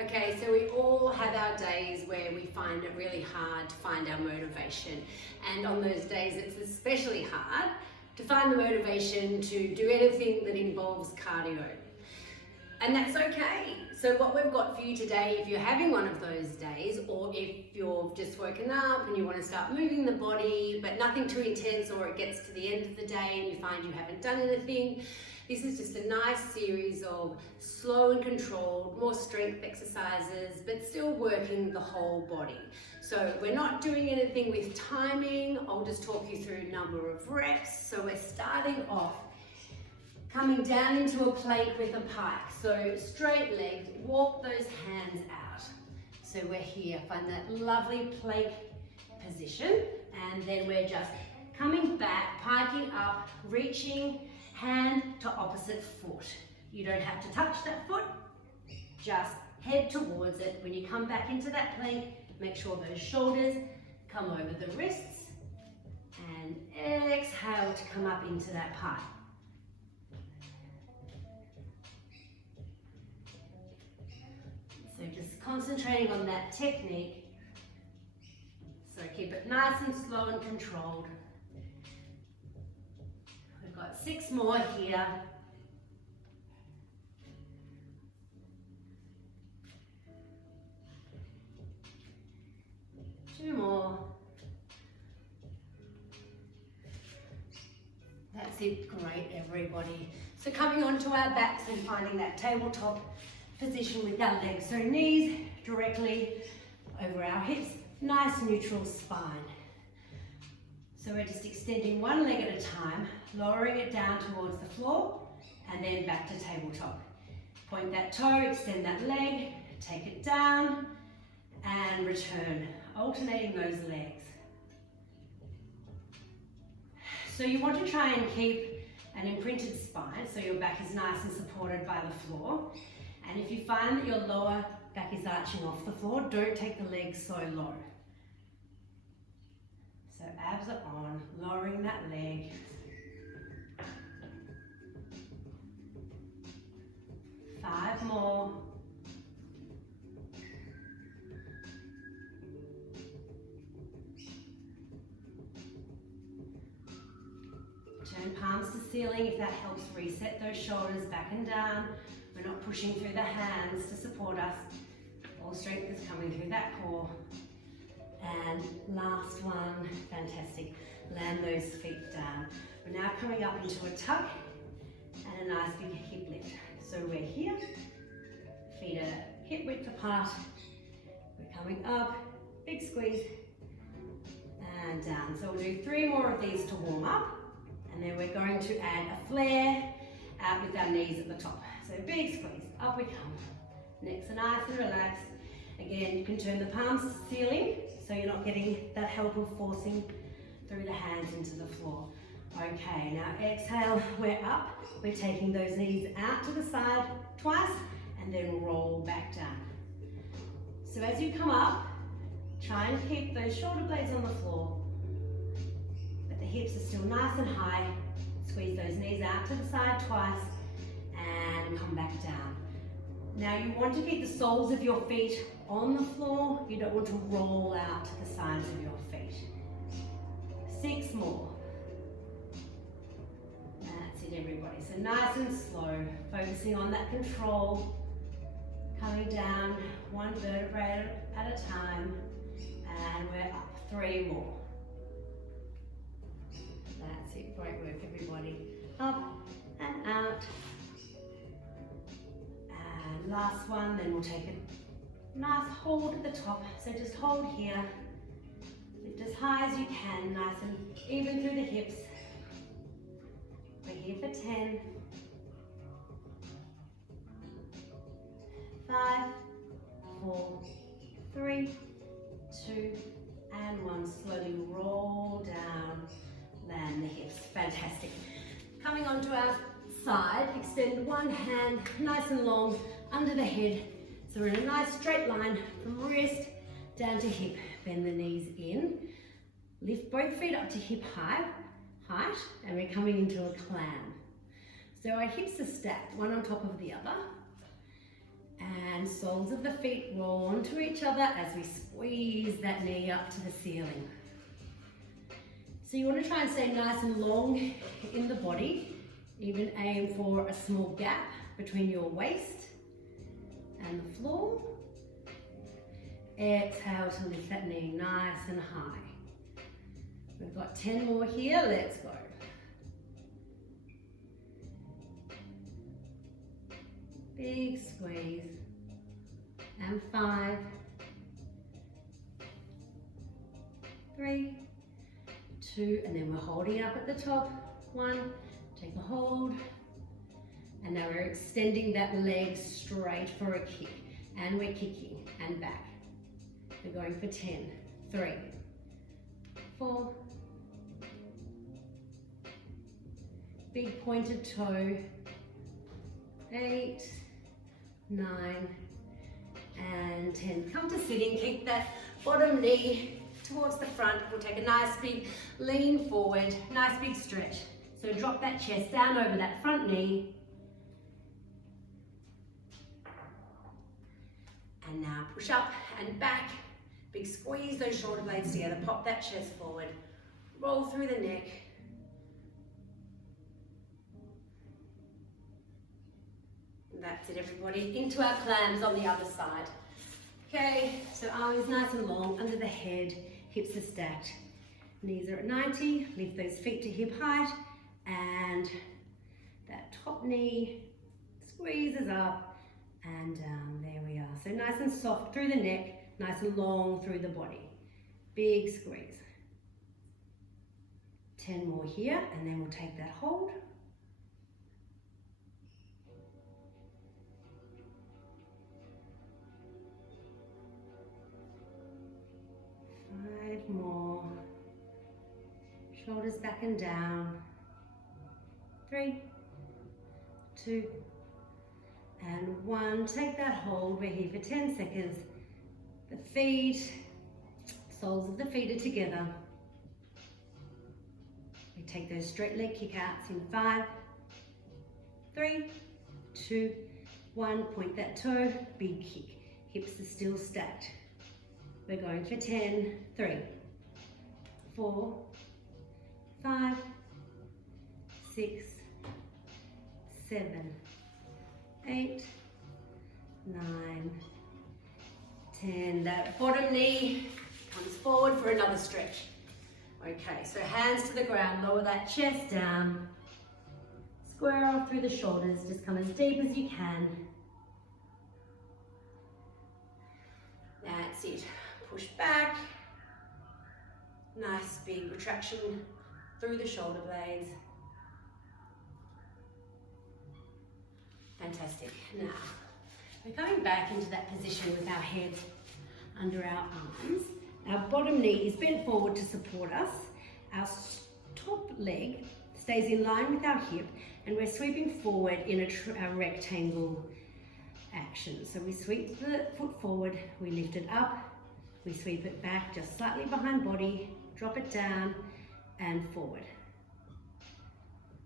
Okay, so we all have our days where we find it really hard to find our motivation. And on those days, it's especially hard to find the motivation to do anything that involves cardio. And that's okay. So what we've got for you today, if you're having one of those days, or if you've just woken up and you want to start moving the body, but nothing too intense, or it gets to the end of the day and you find you haven't done anything, this is just a nice series of slow and controlled, more strength exercises, but still working the whole body. So we're not doing anything with timing. I'll just talk you through number of reps. So we're starting off coming down into a plank with a pike. So straight legs, walk those hands out. So we're here, find that lovely plank position, and then we're just coming back, piking up, reaching hand to opposite foot. You don't have to touch that foot, just head towards it. When you come back into that plank, make sure those shoulders come over the wrists, and exhale to come up into that pike. So just concentrating on that technique. So keep it nice and slow and controlled. We've got 6 more here. Two more. That's it, great everybody. So coming onto our backs and finding that tabletop position with our legs. So knees directly over our hips, nice neutral spine. So we're just extending one leg at a time, lowering it down towards the floor, and then back to tabletop. Point that toe, extend that leg, take it down, and return, alternating those legs. So you want to try and keep an imprinted spine, so your back is nice and supported by the floor. And if you find that your lower back is arching off the floor, don't take the legs so low. So abs are on, lowering that leg. Five more. Turn palms to ceiling if that helps reset those shoulders back and down. We're not pushing through the hands to support us. All strength is coming through that core. And last one, fantastic. Land those feet down. We're now coming up into a tuck and a nice big hip lift. So we're here, feet are hip width apart. We're coming up, big squeeze, and down. So we'll do 3 more of these to warm up, and then we're going to add a flare out with our knees at the top. So big squeeze, up we come. Necks are nice and relaxed. Again, you can turn the palms to the ceiling so you're not getting that help of forcing through the hands into the floor. Okay, now exhale, we're up. We're taking those knees out to the side twice and then roll back down. So as you come up, try and keep those shoulder blades on the floor, but the hips are still nice and high. Squeeze those knees out to the side twice and come back down. Now you want to keep the soles of your feet on the floor. You don't want to roll out to the sides of your feet. 6 more. That's it everybody. So nice and slow, focusing on that control. Coming down 1 vertebrae at a time. And we're up. 3 more. That's it, great work everybody. Up and out. And last one, then we'll take a nice hold at the top. So just hold here. Lift as high as you can, nice and even through the hips. We're here for 10. 5, 4, 3, 2, and 1. Slowly roll down, land the hips. Fantastic. Coming onto our side, extend one hand nice and long under the head. So we're in a nice straight line from wrist down to hip. Bend the knees in. Lift both feet up to hip height, and we're coming into a clam. So our hips are stacked, one on top of the other. And soles of the feet roll onto each other as we squeeze that knee up to the ceiling. So you want to try and stay nice and long in the body. Even aim for a small gap between your waist and the floor. Exhale to lift that knee nice and high. We've got 10 more here, let's go. Big squeeze. And 5, 3, 2, and then we're holding up at the top. 1, take a hold. And now we're extending that leg straight for a kick. And we're kicking and back. We're going for 10, 3, 4, big pointed toe, 8, 9, and 10. Come to sitting, keep that bottom knee towards the front. We'll take a nice big lean forward, nice big stretch. So drop that chest down over that front knee. And now push up and back. Big squeeze those shoulder blades together. Pop that chest forward. Roll through the neck. And that's it, everybody. Into our clams on the other side. Okay, so arms nice and long under the head. Hips are stacked. Knees are at 90. Lift those feet to hip height. And that top knee squeezes up and down. There we are. So nice and soft through the neck. Nice and long through the body. Big squeeze. 10 more here, and then we'll take that hold. 5 more. Shoulders back and down. 3, 2, and 1. Take that hold. We're here for 10 seconds. The feet, soles of the feet are together. We take those straight leg kick outs in 5, 3, 2, 1. Point that toe, big kick. Hips are still stacked. We're going for 10, 3, 4, 5, 6, 7, 8, 9, 10. That bottom knee comes forward for another stretch. Okay, so hands to the ground, lower that chest down. Square off through the shoulders, just come as deep as you can. That's it. Push back. Nice big retraction through the shoulder blades. Fantastic. Now, we're coming back into that position with our heads under our arms. Our bottom knee is bent forward to support us. Our top leg stays in line with our hip, and we're sweeping forward in a rectangle action. So we sweep the foot forward, we lift it up, we sweep it back just slightly behind body, drop it down and forward.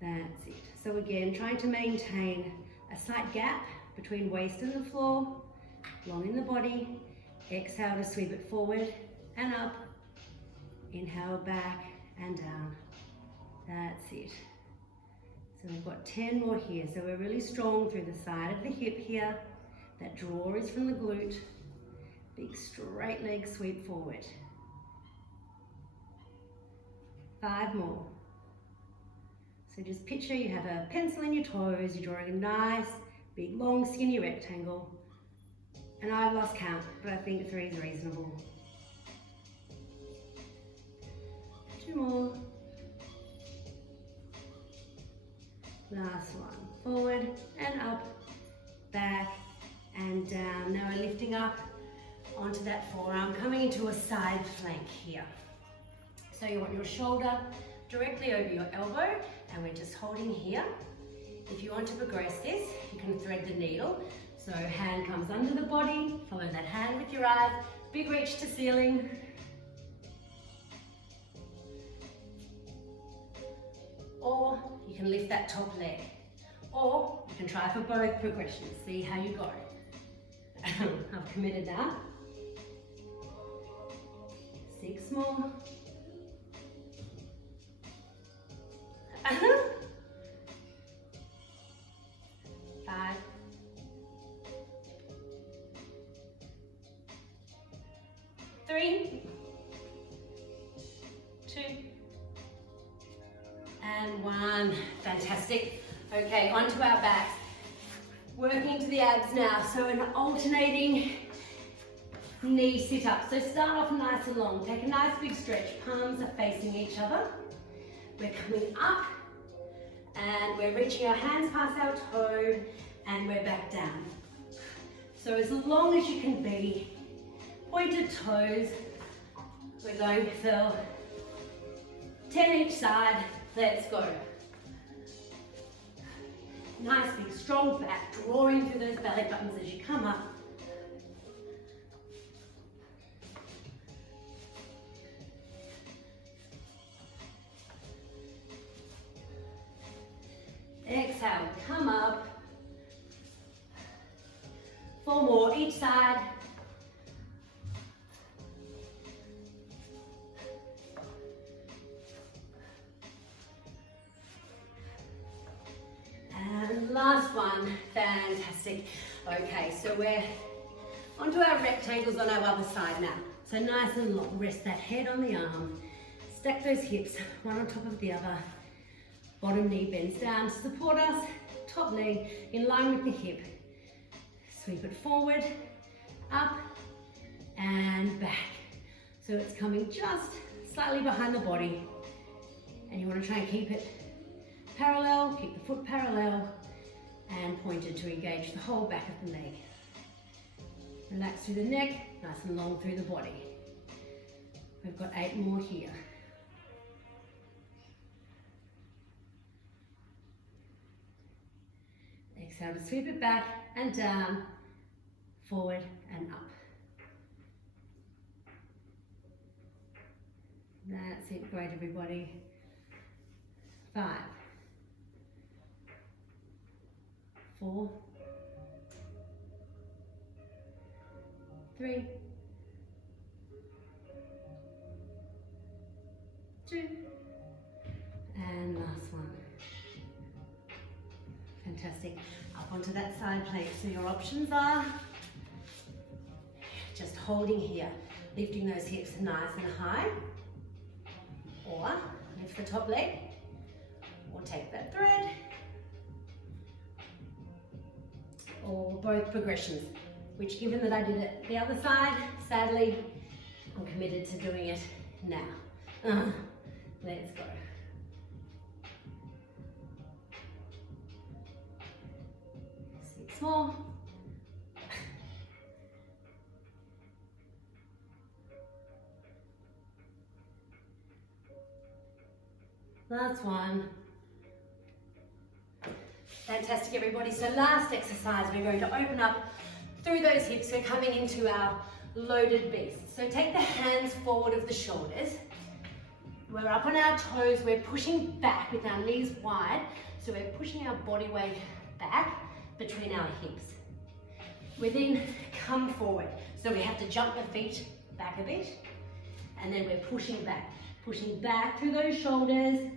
That's it. So again, trying to maintain a slight gap between waist and the floor, long in the body. Exhale to sweep it forward and up. Inhale back and down. That's it. So we've got 10 more here. So we're really strong through the side of the hip here. That draw is from the glute. Big straight leg sweep forward. 5 more. So just picture you have a pencil in your toes, you're drawing a nice, big, long, skinny rectangle. And I've lost count, but I think 3 is reasonable. 2 more. Last one. Forward and up, back and down. Now we're lifting up onto that forearm, coming into a side plank here. So you want your shoulder directly over your elbow, and we're just holding here. If you want to progress this, you can thread the needle. So hand comes under the body, follow that hand with your eyes, big reach to ceiling. Or you can lift that top leg. Or you can try for both progressions, see how you go. I've committed now. 6 more. 5. 3. 2. And 1. Fantastic. Okay, onto our backs. Working to the abs now. So an alternating knee sit up. So start off nice and long. Take a nice big stretch. Palms are facing each other. We're coming up and we're reaching our hands past our toe and we're back down. So as long as you can be, pointed toes. We're going to fill 10 each side. Let's go. Nice big strong back, drawing through those belly buttons as you come up. Exhale, come up. 4 more each side. And last one, fantastic. Okay, so we're onto our rectangles on our other side now. So nice and long, rest that head on the arm. Stack those hips, one on top of the other. Bottom knee bends down to support us. Top knee in line with the hip. Sweep it forward, up, and back. So it's coming just slightly behind the body. And you want to try and keep it parallel, keep the foot parallel, and pointed to engage the whole back of the leg. Relax through the neck, nice and long through the body. We've got 8 more here. Exhale to sweep it back and down, forward and up. That's it, great everybody. 5, 4, 3, 2, and last one. Fantastic. Up onto that side plank. So your options are just holding here, lifting those hips nice and high, or lift the top leg, or take that thread, or both progressions, which given that I did it the other side, sadly, I'm committed to doing it now. Let's go. More. Last one. Fantastic everybody. So last exercise, we're going to open up through those hips. We're coming into our loaded beast. So take the hands forward of the shoulders. We're up on our toes. We're pushing back with our knees wide. So we're pushing our body weight back between our hips. We then come forward. So we have to jump the feet back a bit, and then we're pushing back through those shoulders,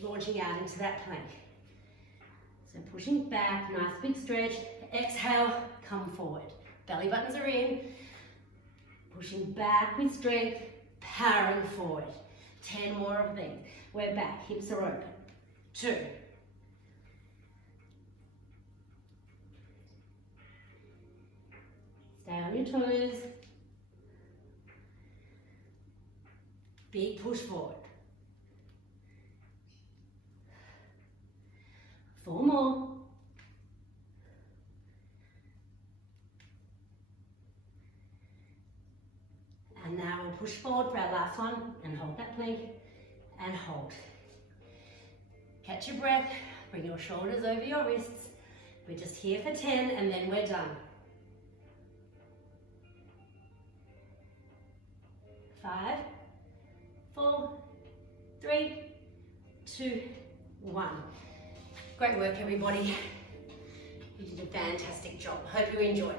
launching out into that plank. So pushing back, nice big stretch. Exhale, come forward. Belly buttons are in. Pushing back with strength, powering forward. 10 more of these. We're back, hips are open. 2. Stay on your toes. Big push forward. 4 more. And now we'll push forward for our last one and hold that plank and hold. Catch your breath, bring your shoulders over your wrists. We're just here for 10 and then we're done. 5, 4, 3, 2, 1. Great work everybody. You did a fantastic job. Hope you enjoyed.